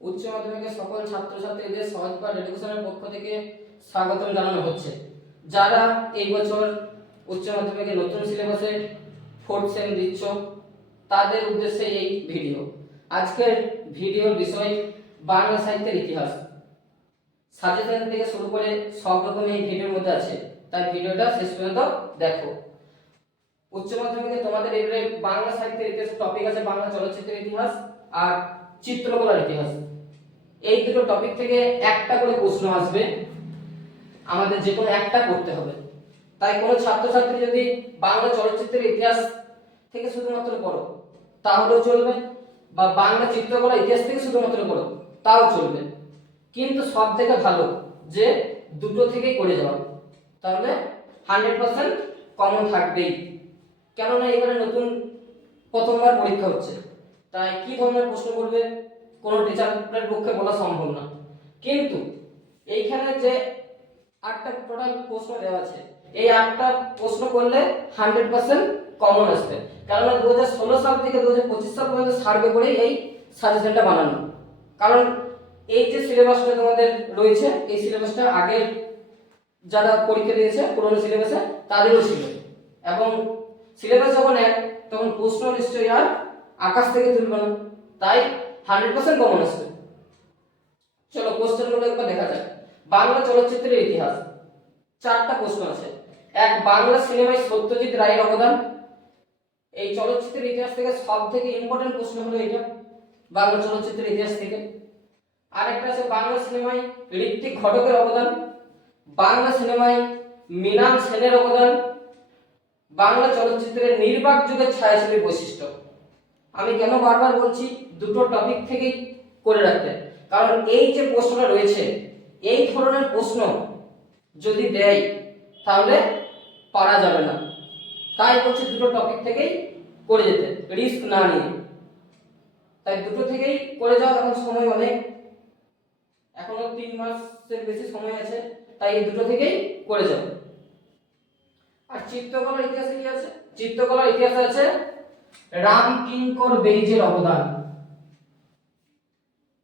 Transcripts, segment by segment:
উচ্চ মাধ্যমিকের সকল ছাত্রছাত্রীদের সহজ পাঠ এডুকেশনের পক্ষ থেকে স্বাগতম জানানো হচ্ছে। যারা এই বছর উচ্চ মাধ্যমিকের নতুন সিলেবাসে ফোর্থ সেম দিচ্ছ, তাদের উদ্দেশ্যে এই ভিডিও। আজকের ভিডিওর বিষয় বাংলা সাহিত্যের ইতিহাস। সাজেশন থেকে শুরু করে সব রকম এই ভিডিওর মধ্যে আছে। তাই ভিডিওটা শেষ পর্যন্ত দেখো। উচ্চ মাধ্যমিকে তোমাদের এবারে বাংলা সাহিত্যের ইতিহাস টপিক আছে, বাংলা চলচ্চিত্রের ইতিহাস আর চিত্রকলার ইতিহাস। এই দুটো টপিক থেকে একটা করে প্রশ্ন আসবে, আমাদের যে কোনো একটা করতে হবে। তাই কোনো ছাত্রছাত্রী যদি বাংলা চলচ্চিত্রের ইতিহাস থেকে শুধুমাত্র পড়ো, তাহলেও চলবে, বা বাংলা চিত্রকলার ইতিহাস থেকে শুধুমাত্র পড়ো, তাও চলবে। কিন্তু সব থেকে ভালো যে দুটো থেকেই করে যাওয়া, তাহলে হান্ড্রেড পার্সেন্ট কমন থাকবেই। কেননা এবারে নতুন প্রথমবার পরীক্ষা হচ্ছে। তাই কি ধরনের প্রশ্ন করবে কোনো টিচারের পক্ষে বলা সম্ভব না। কিন্তু এইখানে যে আটটা টোটাল প্রশ্ন দেওয়া আছে, এই আটটা প্রশ্ন করলে হান্ড্রেড পার্সেন্ট কমন আসবে। কেননা দু হাজার ষোলো সাল থেকে দু হাজার পঁচিশ সাল পর্যন্ত সার্ভে করে এই সাজেশনটা বানানো। কারণ এই যে সিলেবাসটা তোমাদের রয়েছে, এই সিলেবাসটা আগের যারা পরীক্ষা দিয়েছে, পুরোনো সিলেবাসে তাদেরও ছিল। এবং সিলেবাস যখন এক, তখন প্রশ্ন নিশ্চয়ই আর আকাশ থেকে তুলবে না। তাই হান্ড্রেড পার্সেন্ট কমন আসবে চলো কোশ্চেনগুলো একবার দেখা যাক। বাংলা চলচ্চিত্রের ইতিহাস। চারটা প্রশ্ন আছে। এক, বাংলা সিনেমায় সত্যজিৎ রায়ের অবদান। এই চলচ্চিত্রের ইতিহাস থেকে সব থেকে ইম্পর্টেন্ট প্রশ্ন হলো এটা বাংলা চলচ্চিত্রের ইতিহাস থেকে। আরেকটা আছে, বাংলা সিনেমায় ঋত্বিক ঘটকের অবদান। বাংলা সিনেমায় মীনাল সেনের অবদান। বাংলা চলচ্চিত্রের নির্বাক যুগের ছায়াছবির বৈশিষ্ট্য। আমি কেন বারবার বলছি, দুটো টপিক থেকেই করে রাখতে। কারণ এই যে প্রশ্নটা রয়েছে, এই ধরনের প্রশ্ন যদি দেয়, তাহলে পারা যাবে না। তাই বলছি দুটো টপিক থেকেই করে যেতে রিস্ক না নিয়ে। তাই দুটো থেকেই করে যাওয়া এখন সময় অনেক। এখনও তিন মাসের বেশি সময় আছে, তাই এই দুটো থেকেই করে যাও। চিত্রকলার ইতিহাসে কি আছে? চিত্রকলার ইতিহাসে আছে রাম কিঙ্কর বেইজের অবদান।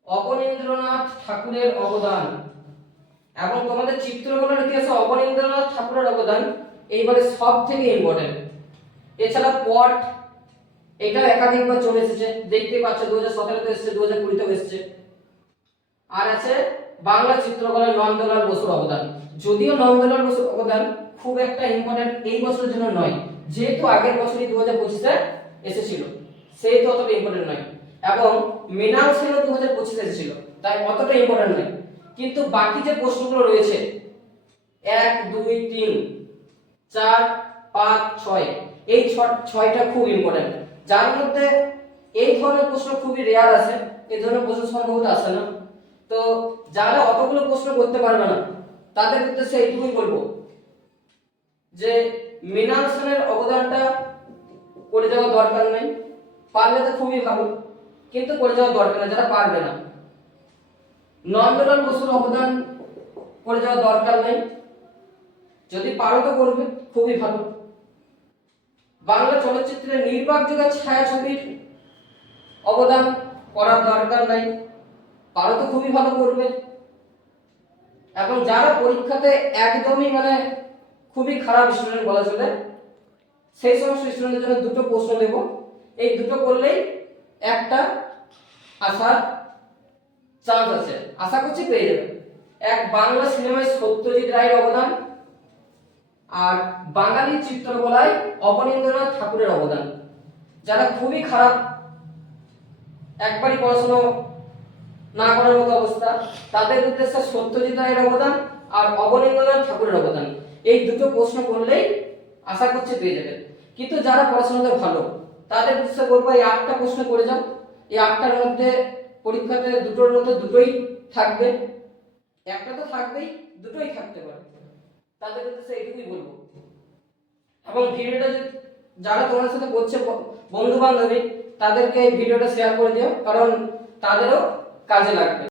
অবনীন্দ্রনাথ ঠাকুরের অবদান। এবং তোমাদের চিত্রকলার ইতিহাসে অবনীন্দ্রনাথ ঠাকুরের অবদান এইবারে সব থেকে ইম্পর্টেন্ট এছাড়া পট, এটা একাধিকবার চলে এসেছে। দেখতে পাচ্ছ দু হাজার সতেরোতে এসেছে দু হাজার কুড়িতেও এসেছে। আর আছে বাংলা চিত্রকলায় নন্দলাল বসুর অবদান। যদিও নন্দলাল বসুর অবদান খুব একটা ইম্পর্টেন্ট এই বছরের জন্য নয়, যেহেতু আগের বছরই দু হাজার পঁচিশে এসেছিল, সেই তো অতটা ইম্পর্টেন্ট নয়। এবং মৃণাল সেনও দু হাজার পঁচিশে এসেছিল, তাই অতটা ইম্পর্টেন্ট নয়। কিন্তু বাকি যে প্রশ্নগুলো রয়েছে, এক, দুই, তিন, চার, পাঁচ, ছয়, এই ছয়টা খুব ইম্পর্টেন্ট যার মধ্যে এই ধরনের প্রশ্ন খুবই রেয়ার আসে এই ধরনের প্রশ্ন সম্ভবত আসে না। তো যারা অতগুলো প্রশ্ন করতে পারবে না, তাদের উদ্দেশ্যে এইটুকুই বলব যে মৃণাল সেনের অবদানটা করে যাওয়া দরকার নেই। পারলে তো খুবই ভালো, কিন্তু করে যাওয়া দরকার নেই, যারা পারবে না। নন্দলাল বসুর অবদান করে যাওয়া দরকার নেই। যদি পারো তো করবে, খুবই ভালো। বাংলা চলচ্চিত্রের নির্বাক যুগের ছায়াছবির অবদান করার দরকার নাই। পারো তো খুবই ভালো করবে। এবং যারা পরীক্ষাতে একদমই মানে খুবই খারাপ স্টুডেন্ট বলা চলে, সেই সমস্ত স্টুডেন্টের জন্য দুটো প্রশ্ন দেব। এই দুটো করলেই একটা আসার চান্স আছে। আশা করছি পেয়ে যাবে। এক বাংলা সিনেমায় সত্যজিৎ রায়ের অবদান আর বাঙালি চিত্রকলায় অবনীন্দ্রনাথ ঠাকুরের অবদান। যারা খুবই খারাপ, একবারই পড়াশোনা না করার মতো অবস্থা। তাদের উদ্দেশ্যে সত্যজিৎ রায়ের অবদান আর অবনীন্দ্রনাথ ঠাকুরের অবদান। এই দুটো প্রশ্ন করলেই আশা করছি পেয়ে যাবে কিন্তু যারা পড়াশোনাতে ভালো, তাদের উদ্দেশ্যে বলব এই আটটা প্রশ্ন করে যাও। এই আটটার মধ্যে পরীক্ষাতে দুটোর মধ্যে দুটোই থাকবে। একটা তো থাকবেই, দুটোই থাকতে পারে। তাদের উদ্দেশ্যে এইটুকুই বলব। এবং ভিডিওটা যারা তোমার সাথে করছে বন্ধু বান্ধবী তাদেরকে এই ভিডিওটা শেয়ার করে দিও। কারণ তাদেরও কাজে লাগবে।